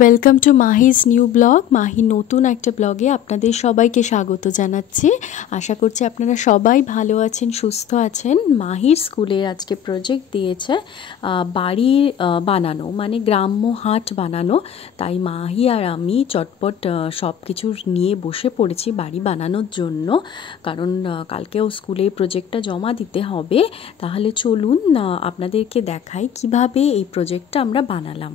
Welcome to মাহিজ new blog. Mahi নতুন একটা ব্লগে আপনাদের সবাইকে স্বাগত জানাচ্ছি। আশা করছি আপনারা সবাই ভালো আছেন, সুস্থ আছেন। মাহির স্কুলে আজকে প্রজেক্ট দিয়েছে বাড়ি বানানো, মানে গ্রাম্য হাট বানানো। তাই মাহি আর আমি চটপট সব কিছু নিয়ে বসে পড়েছি বাড়ি বানানোর জন্য, কারণ কালকেও স্কুলে প্রজেক্টটা জমা দিতে হবে। তাহলে চলুন আপনাদেরকে দেখাই কিভাবে এই প্রজেক্টটা আমরা বানালাম।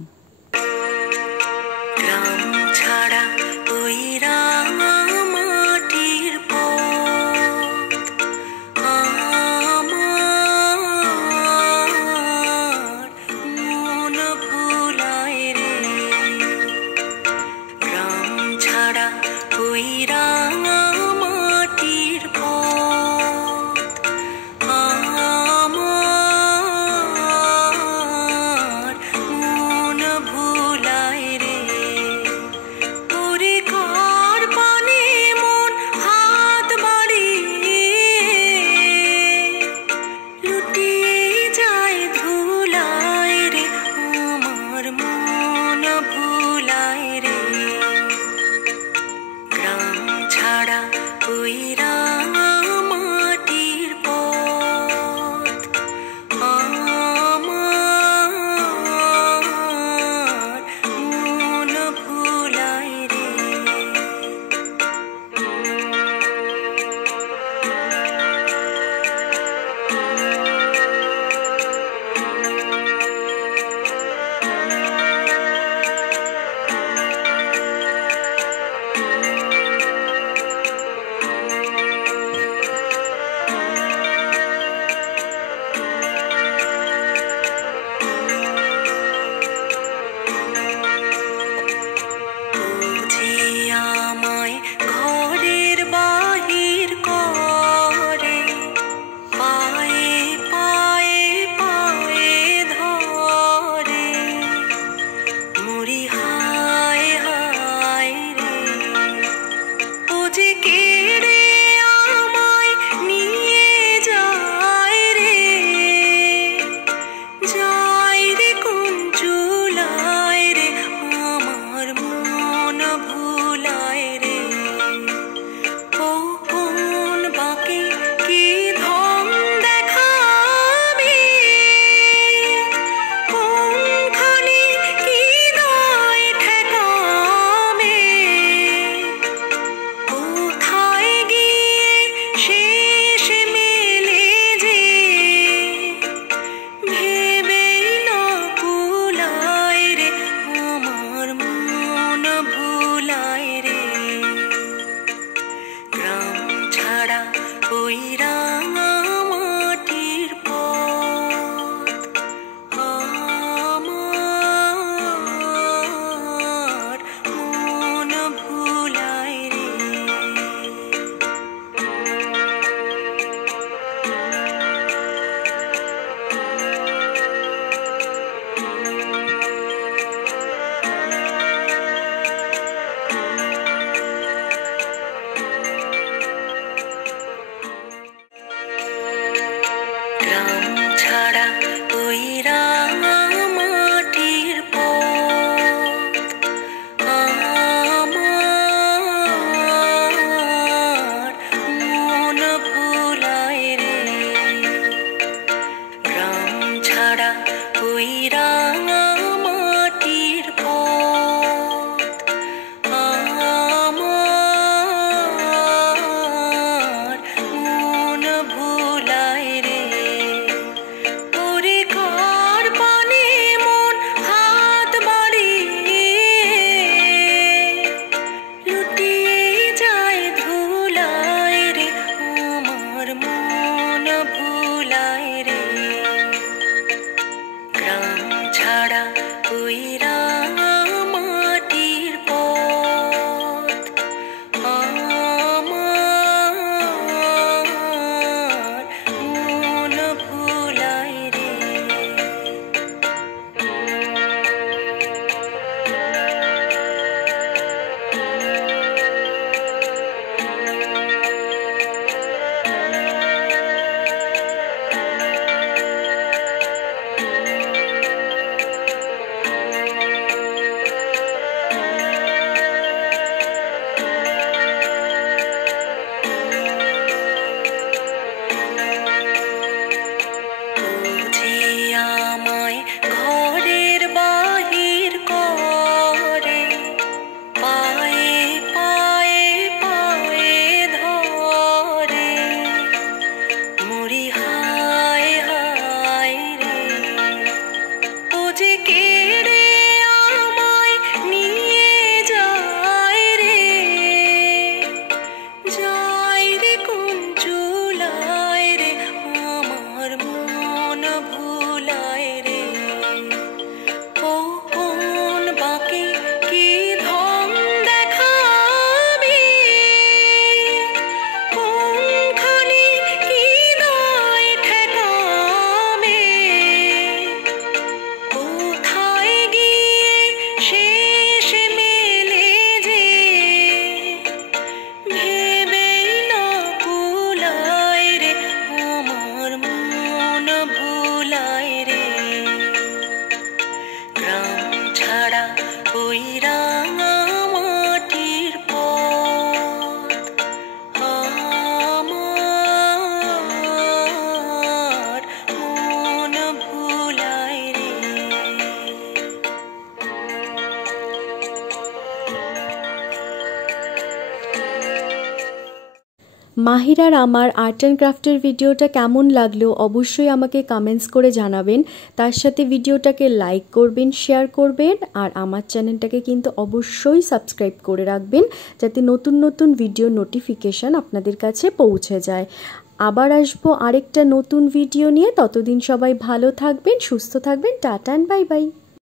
ওই রাঙা মাটির পথ আমার মন ভুলায় রে। মাহির আর আমার আর্ট অ্যান্ড ক্রাফটের ভিডিওটা কেমন লাগলো অবশ্যই আমাকে কমেন্টস করে জানাবেন। তার সাথে ভিডিওটাকে লাইক করবেন, শেয়ার করবেন, আর আমার চ্যানেলটাকে কিন্তু অবশ্যই সাবস্ক্রাইব করে রাখবেন যাতে নতুন নতুন ভিডিও নোটিফিকেশান আপনাদের কাছে পৌঁছে যায়। আবার আসবো আরেকটা নতুন ভিডিও নিয়ে, ততদিন সবাই ভালো থাকবেন, সুস্থ থাকবেন। Tata and bye bye.